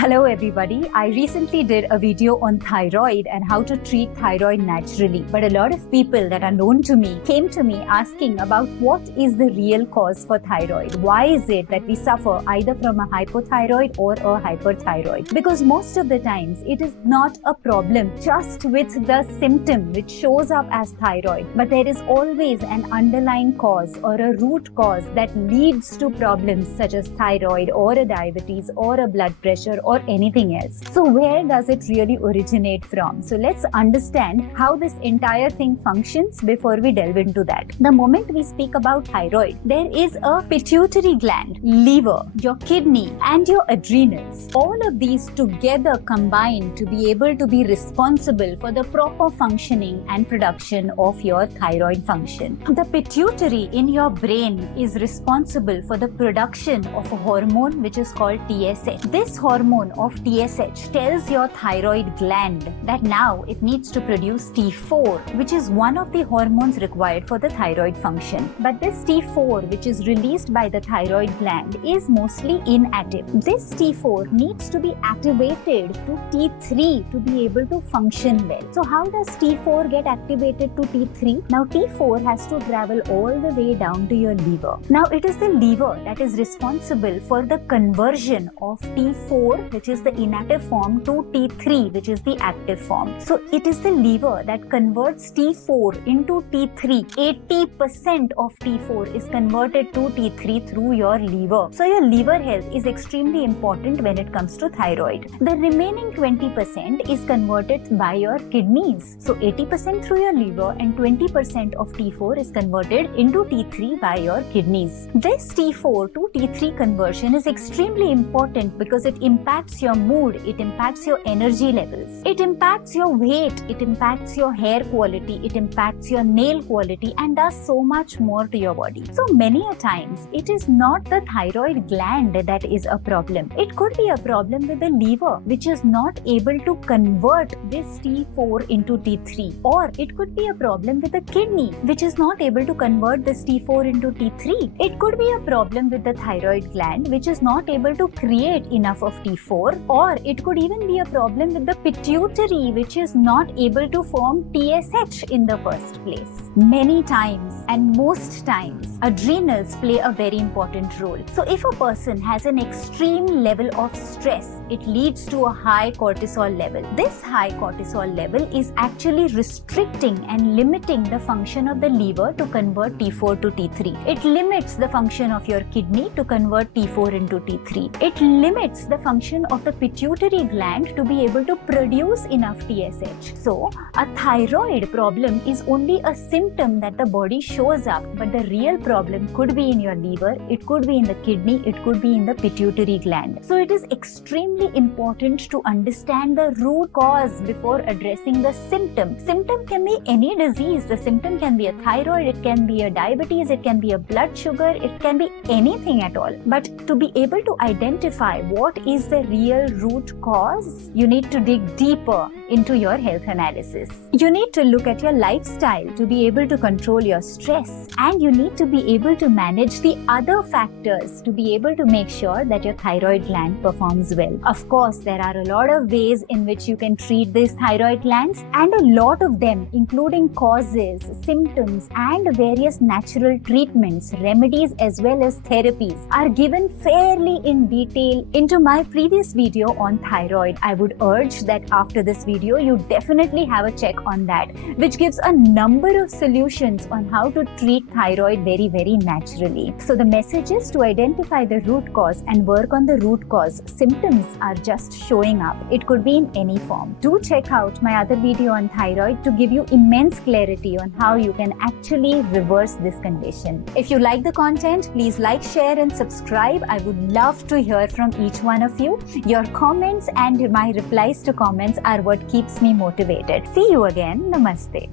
Hello everybody, I recently did a video on thyroid and how to treat thyroid naturally. But a lot of people that are known to me came to me asking about what is the real cause for thyroid. Why is it that we suffer either from a hypothyroid or a hyperthyroid? Because most of the times it is not a problem just with the symptom which shows up as thyroid, but there is always an underlying cause or a root cause that leads to problems such as thyroid or a diabetes or a blood pressure or anything else. So where does it really originate from? So let's understand how this entire thing functions before we delve into that. The moment we speak about thyroid, there is a pituitary gland, liver, your kidney and your adrenals. All of these together combine to be able to be responsible for the proper functioning and production of your thyroid function. The pituitary in your brain is responsible for the production of a hormone which is called TSH. This hormone of TSH tells your thyroid gland that now it needs to produce T4, which is one of the hormones required for the thyroid function. But this T4, which is released by the thyroid gland, is mostly inactive. This T4 needs to be activated to T3 to be able to function well. So how does T4 get activated to T3? Now T4 has to travel all the way down to your liver. Now it is the liver that is responsible for the conversion of T4, which is the inactive form, to T3, which is the active form. So it is the liver that converts T4 into T3. 80% of T4 is converted to T3 through your liver. So your liver health is extremely important when it comes to thyroid. The remaining 20% is converted by your kidneys. So 80% through your liver and 20% of T4 is converted into T3 by your kidneys. This T4 to T3 conversion is extremely important because it impacts your mood, it impacts your energy levels, it impacts your weight, it impacts your hair quality, it impacts your nail quality and does so much more to your body. So many a times it is not the thyroid gland that is a problem. It could be a problem with the liver which is not able to convert this T4 into T3, or it could be a problem with the kidney which is not able to convert this T4 into T3. It could be a problem with the thyroid gland which is not able to create enough of T4, or it could even be a problem with the pituitary which is not able to form TSH in the first place. Many times and most times adrenals play a very important role. So if a person has an extreme level of stress, it leads to a high cortisol level. This high cortisol level is actually restricting and limiting the function of the liver to convert T4 to T3. It limits the function of your kidney to convert T4 into T3. It limits the function of the pituitary gland to be able to produce enough TSH. So a thyroid problem is only a symptom that the body shows up, but the real problem could be in your liver, it could be in the kidney, it could be in the pituitary gland. So it is extremely important to understand the root cause before addressing the symptom. Symptom can be any disease. The symptom can be a thyroid, it can be a diabetes, it can be a blood sugar, it can be anything at all. But to be able to identify what is the real root cause, you need to dig deeper into your health analysis. You need to look at your lifestyle to be able to control your stress, and you need to be able to manage the other factors to be able to make sure that your thyroid gland performs well. Of course, there are a lot of ways in which you can treat these thyroid glands, and a lot of them, including causes, symptoms, and various natural treatments, remedies as well as therapies, are given fairly in detail into my previous video on thyroid. I would urge that after this video, you definitely have a check on that, which gives a number of solutions on how to treat thyroid very, very naturally. So the message is to identify the root cause and work on the root cause. Symptoms are just showing up. It could be in any form. Do check out my other video on thyroid to give you immense clarity on how you can actually reverse this condition. If you like the content, please like, share and subscribe. I would love to hear from each one of you. Your comments and my replies to comments are what keeps me motivated. See you again. Namaste.